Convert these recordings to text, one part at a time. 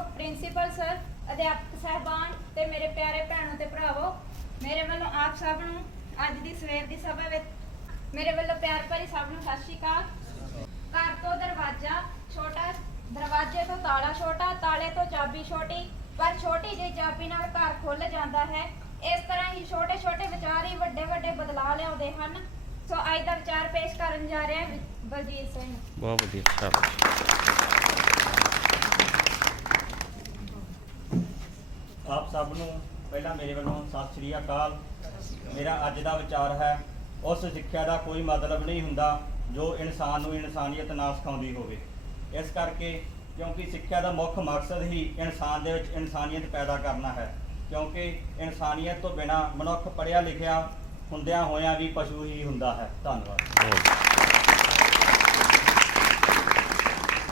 Principal sir, ਅਧਿਆਪਕ ਸਹਿਬਾਨ ਤੇ ਮੇਰੇ ਪਿਆਰੇ ਭੈਣੋ ਤੇ ਭਰਾਵੋ, ਮੇਰੇ ਵੱਲੋਂ ਆਪ ਸਭ ਨੂੰ ਅੱਜ ਦੀ ਸਵੇਰ ਦੀ ਸਭਾ ਵਿੱਚ ਮੇਰੇ ਵੱਲੋਂ ਪਿਆਰ ਭਰੀ ਸਭ ਨੂੰ ਸਤਿ ਸ਼੍ਰੀ ਅਕਾਲ। ਘਰ ਤੋਂ ਦਰਵਾਜ਼ਾ ਛੋਟਾ, ਦਰਵਾਜ਼ੇ ਤੋਂ ਤਾਲਾ ਛੋਟਾ, ਤਾਲੇ ਤੋਂ ਚਾਬੀ ਛੋਟੀ, ਪਰ ਛੋਟੀ ਜਿਹੀ ਚਾਬੀ ਨਾਲ ਘਰ ਖੁੱਲ ਜਾਂਦਾ ਹੈ। ਇਸ ਤਰ੍ਹਾਂ ਹੀ ਛੋਟੇ ਛੋਟੇ ਵਿਚਾਰ ਹੀ ਵੱਡੇ ਵੱਡੇ ਬਦਲਾਅ ਲਿਆਉਂਦੇ ਹਨ। ਸੋ ਅੱਜ ਦਾ ਵਿਚਾਰ ਪੇਸ਼ ਕਰਨ ਜਾ ਰਿਹਾ ਹੈ ਬਲਜੀਤ ਸਿੰਘ। ਬਹੁਤ ਵਧੀਆ, ਸ਼ਾਬਾਸ਼ ਆਪ ਸਭ ਨੂੰ, ਪਹਿਲਾਂ ਮੇਰੇ ਵੱਲੋਂ ਸਤਿ ਸ੍ਰੀ ਅਕਾਲ। ਮੇਰਾ ਅੱਜ ਦਾ ਵਿਚਾਰ ਹੈ, ਉਸ ਸਿੱਖਿਆ ਦਾ ਕੋਈ ਮਤਲਬ ਨਹੀਂ ਹੁੰਦਾ ਜੋ ਇਨਸਾਨ ਨੂੰ ਇਨਸਾਨੀਅਤ ਨਾ ਸਿਖਾਉਂਦੀ ਹੋਵੇ। ਇਸ ਕਰਕੇ ਕਿਉਂਕਿ ਸਿੱਖਿਆ ਦਾ ਮੁੱਖ ਮਕਸਦ ਹੀ ਇਨਸਾਨ ਦੇ ਵਿੱਚ ਇਨਸਾਨੀਅਤ ਪੈਦਾ ਕਰਨਾ ਹੈ। ਕਿਉਂਕਿ ਇਨਸਾਨੀਅਤ ਤੋਂ ਬਿਨਾ ਮਨੁੱਖ ਪੜ੍ਹਿਆ ਲਿਖਿਆ ਹੁੰਦਿਆਂ ਹੋਇਆਂ ਵੀ ਪਸ਼ੂ ਹੀ ਹੁੰਦਾ ਹੈ। ਧੰਨਵਾਦ।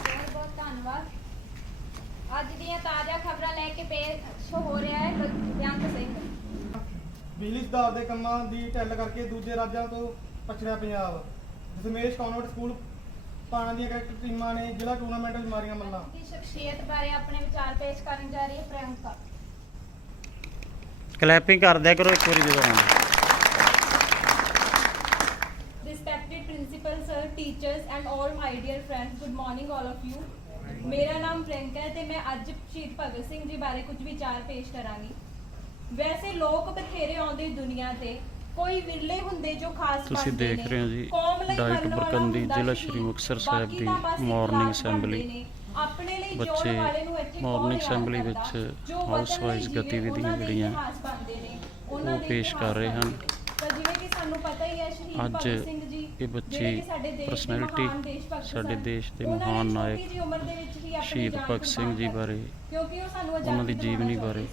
ਬਹੁਤ ਬਹੁਤ ਧੰਨਵਾਦ। ਅੱਜ ਦੀਆਂ ਤਾਜ਼ਾ ਖਬਰਾਂ ਲੈ ਕੇ ਪੇਸ਼ ਹੋ ਰਿਹਾ ਹੈ ਬੇਅੰਤ ਸਿੰਘ ਬਿਜਲੀ ਸੁਧਾਰ ਦੇ ਕੰਮਾਂ ਦੀ ਢਿੱਲ ਕਰਕੇ ਦੂਜੇ ਰਾਜਾਂ ਤੋਂ ਪਛੜਿਆ ਪੰਜਾਬ। ਦਸ਼ਮੇਸ਼ ਕਨਵਰਟ ਸਕੂਲ ਪਾਣਾ ਦੀਆਂ ਕ੍ਰਿਕਟ ਟੀਮਾਂ ਨੇ ਜ਼ਿਲ੍ਹਾ ਟੂਰਨਾਮੈਂਟ ਵਿੱਚ ਮਾਰੀਆਂ ਮੱਲਾਂ। ਦੀ ਸ਼ਖਸੀਅਤ ਬਾਰੇ ਆਪਣੇ ਵਿਚਾਰ ਪੇਸ਼ ਕਰਨ ਜਾ ਰਹੀ ਹੈ ਪ੍ਰਿਯੰਕਾ? ਕਲੈਪਿੰਗ ਕਰ ਦਿਆ ਕਰੋ ਇੱਕ ਵਾਰੀ ਜਦੋਂ ਆਉਂਦੇ। Respected principal sir, teachers and all my dear friends, good morning all of you. ਮੇਰਾ ਨਾਮ ਪ੍ਰਿਯੰਕਾ ਹੈ ਤੇ ਮੈਂ ਅੱਜ ਸ਼ਹੀਦ ਭਗਤ ਸਿੰਘ ਜੀ ਬਾਰੇ ਕੁਝ ਵਿਚਾਰ ਪੇਸ਼ ਕਰਾਂਗੀ ਵੈਸੇ ਲੋਕ ਬਥੇਰੇ ਆਉਂਦੇ ਦੁਨੀਆ ਤੇ ਕੋਈ ਵਿਰਲੇ ਹੁੰਦੇ ਜੋ ਖਾਸ ਤੁਸੀਂ ਦੇਖ। ਰਹੇ ਹੋ ਜੀ, ਡਾਇਟ ਬਰਕੰਦੀ, ਜ਼ਿਲ੍ਹਾ ਸ਼੍ਰੀ ਮੁਕਤਸਰ ਸਾਹਿਬ ਦੀ। ਬਣਦੇ ਨੇ। ਆਪਣੇ ਲਈ ਬੱਚੇ assembly ਕਰਦਾ? ਵਿੱਚ ਜੋ ਵਤਨ house ਲਈ wise ਜੀਵੇ, ਗਤੀਵਿਧੀਆਂ ਜਿਹੜੀਆਂ ਉਹ ਦੇ ਪੇਸ਼ ਕਰ ਰਹੇ ਹਨ। ਤਾਂ ਜਿਵੇਂ ਕਿ ਸਾਨੂੰ ਪਤਾ ਹੀ ਹੈ ਸ਼ਹੀਦ ਭਗਤ ਸਿੰਘ ਜੀ ਇਹ ਬੱਚੀ ਕਿ ਸਾਡੇ ਦੇਸ਼ ਦੇ ਮਹਾਨ ਨਾਇਕ ਸ਼ਹੀਦ ਭਗਤ ਸਿੰਘ ਜੀ ਬਾਰੇ ਕਰ ਕਿਉਂਕਿ ਉਹ ਸਾਨੂੰ ਉਹਨਾਂ ਦੀ ਜੀਵਨੀ ਬਾਰੇ।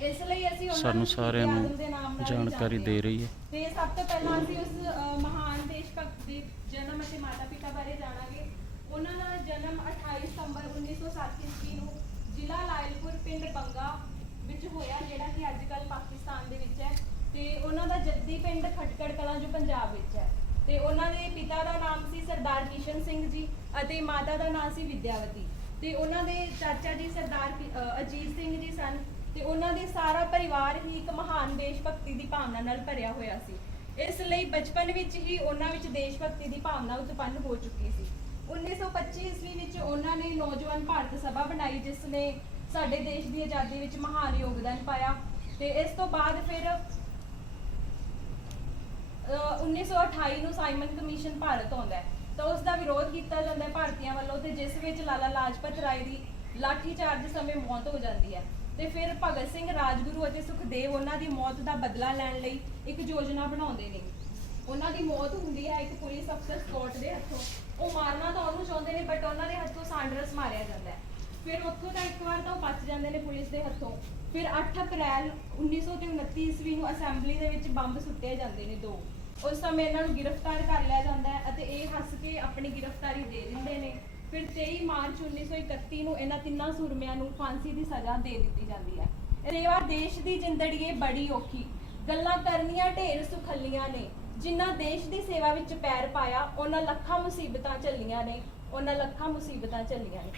ਇਸ ਲਈ ਅਸੀਂ ਉਹਨਾਂ ਸਾਨੂੰ ਸਾਰਿਆਂ ਨੂੰ ਜਾਣਕਾਰੀ ਦੇ। ਰਹੀ ਹੈ। ਤੇ ਸਭ ਤੋਂ ਪਹਿਲਾਂ ਅਸੀਂ ਉਸ ਮਹਾਨ ਦੇਸ਼ ਭਗਤ ਦੇ ਜਨਮ ਅਤੇ ਮਾਤਾ ਪਿਤਾ ਬਾਰੇ ਜਾਣਾਂਗੇ। ਉਹਨਾਂ ਦਾ ਜਨਮ 28 ਸਤੰਬਰ 1907 ਈਸਵੀ ਨੂੰ ਜ਼ਿਲ੍ਹਾ ਲਾਇਲਪੁਰ ਪਿੰਡ ਬੰਗਾ ਵਿੱਚ ਹੋਇਆ ਜਿਹੜਾ ਕਿ ਅੱਜ ਕੱਲ੍ਹ ਪਾਕਿਸਤਾਨ ਦੇ ਵਿੱਚ ਹੈ। ਤੇ ਉਹਨਾਂ ਦਾ ਜੱਦੀ ਪਿੰਡ ਖਟਕੜ ਕਲਾਂ ਜੋ ਪੰਜਾਬ ਵਿੱਚ ਹੈ। ਪਿਤਾ ਦਾ ਨਾਮ ਸੀ ਸਰਦਾਰ ਕਿਸ਼ਨ ਸਿੰਘ ਜੀ ਅਤੇ ਮਾਤਾ ਦਾ ਨਾਮ ਸੀ ਵਿਦਿਆਵਤੀ। ਤੇ ਉਹਨਾਂ ਦੇ ਚਾਚਾ ਜੀ ਸਰਦਾਰ ਅ, ਅਜੀਤ ਸਿੰਘ ਜੀ ਸਨ ਤੇ ਉਹਨਾਂ ਦੇ ਸਾਰਾ ਪਰਿਵਾਰ ਹੀ ਇੱਕ ਮਹਾਨ ਦੇਸ਼ ਭਗਤੀ ਦੀ ਭਾਵਨਾ ਨਾਲ ਭਰਿਆ ਹੋਇਆ ਸੀ। ਇਸ ਲਈ ਬਚਪਨ ਵਿੱਚ ਹੀ ਉਹਨਾਂ ਵਿੱਚ ਦੇਸ਼ ਭਗਤੀ ਦੀ ਭਾਵਨਾ ਉਤਪੰਨ ਹੋ ਚੁੱਕੀ ਸੀ। 1925 ਈਸਵੀ ਵਿੱਚ ਉਹਨਾਂ ਨੇ ਨੌਜਵਾਨ ਭਾਰਤ ਸਭਾ ਬਣਾਈ ਜਿਸ ਨੇ ਸਾਡੇ ਦੇਸ਼ ਦੀ ਆਜ਼ਾਦੀ ਵਿੱਚ ਮਹਾਨ ਯੋਗਦਾਨ ਪਾਇਆ ਤੇ ਇਸ ਤੋਂ ਬਾਅਦ ਫਿਰ 1928 ਨੂੰ ਸਾਈਮਨ ਕਮਿਸ਼ਨ ਭਾਰਤ ਆਉਂਦਾ ਹੈ। ਤਾਂ ਉਸ ਦਾ ਵਿਰੋਧ ਕੀਤਾ ਜਾਂਦਾ ਹੈ ਭਾਰਤੀਆਂ ਵੱਲੋਂ ਤੇ ਜਿਸ ਵਿੱਚ ਲਾਲਾ ਲਾਜਪਤ ਰਾਏ ਦੀ ਲਾਠੀ ਸਮੇਂ ਮੌਤ ਹੋ ਜਾਂਦੀ ਹੈ। ਤੇ ਫਿਰ ਭਗਤ ਸਿੰਘ, ਰਾਜਗੁਰੂ ਅਤੇ ਸੁਖਦੇਵ ਉਹਨਾਂ ਦੀ ਮੌਤ ਦਾ ਬਦਲਾ ਲੈਣ ਲਈ ਇੱਕ ਯੋਜਨਾ ਬਣਾਉਂਦੇ ਨੇ। ਉਹਨਾਂ ਦੀ ਮੌਤ ਹੁੰਦੀ ਹੈ ਇੱਕ ਪੁਲਿਸ ਅਫਸਰ ਸਕਾਟ ਦੇ ਹੱਥੋਂ। ਉਹ ਮਾਰਨਾ ਤਾਂ ਉਹਨੂੰ ਚਾਹੁੰਦੇ ਨੇ ਬਟ ਉਹਨਾਂ ਦੇ ਹੱਥੋਂ ਸਾਂਡਰਸ ਮਾਰਿਆ ਜਾਂਦਾ ਹੈ। ਫਿਰ ਉੱਥੋਂ ਤਾਂ ਇੱਕ ਵਾਰ ਤਾਂ ਉਹ ਬਚ ਜਾਂਦੇ ਨੇ ਪੁਲਿਸ ਦੇ ਹੱਥੋਂ। ਫਿਰ 8 ਅਪ੍ਰੈਲ 1929 ਈਸਵੀ ਨੂੰ ਅਸੈਂਬਲੀ ਦੇ ਵਿੱਚ ਬੰਬ ਸੁੱਟੇ ਜਾਂਦੇ ਨੇ ਦੋ। ਉਸ ਸਮੇਂ ਇਹਨਾਂ ਨੂੰ ਗ੍ਰਿਫਤਾਰ ਕਰ ਲਿਆ ਜਾਂਦਾ ਹੈ ਅਤੇ ਇਹ ਹੱਸ ਕੇ ਆਪਣੀ ਗ੍ਰਿਫਤਾਰੀ ਦੇ ਦਿੰਦੇ ਨੇ। ਫਿਰ 23 ਮਾਰਚ 1931 ਨੂੰ ਇਹਨਾਂ ਤਿੰਨਾਂ ਸੂਰਮਿਆਂ ਨੂੰ ਫਾਂਸੀ ਦੀ ਸਜ਼ਾ ਦੇ ਦਿੱਤੀ ਜਾਂਦੀ ਹੈ। ਰੇਵਾ ਦੇਸ਼ ਦੀ ਜ਼ਿੰਦੜੀ ਬੜੀ ਔਖੀ। ਗੱਲਾਂ ਕਰਨੀਆਂ ਢੇਰ ਸੁਖੱਲੀਆਂ ਨੇ। ਜਿਨ੍ਹਾਂ ਦੇਸ਼ ਦੀ ਸੇਵਾ ਵਿੱਚ ਪੈਰ ਪਾਇਆ, ਉਹਨਾਂ ਲੱਖਾਂ ਮੁਸੀਬਤਾਂ ਝੱਲੀਆਂ ਨੇ। ਉਹਨਾਂ ਲੱਖਾਂ ਮੁਸੀਬਤਾਂ ਝੱਲੀਆਂ ਨੇ।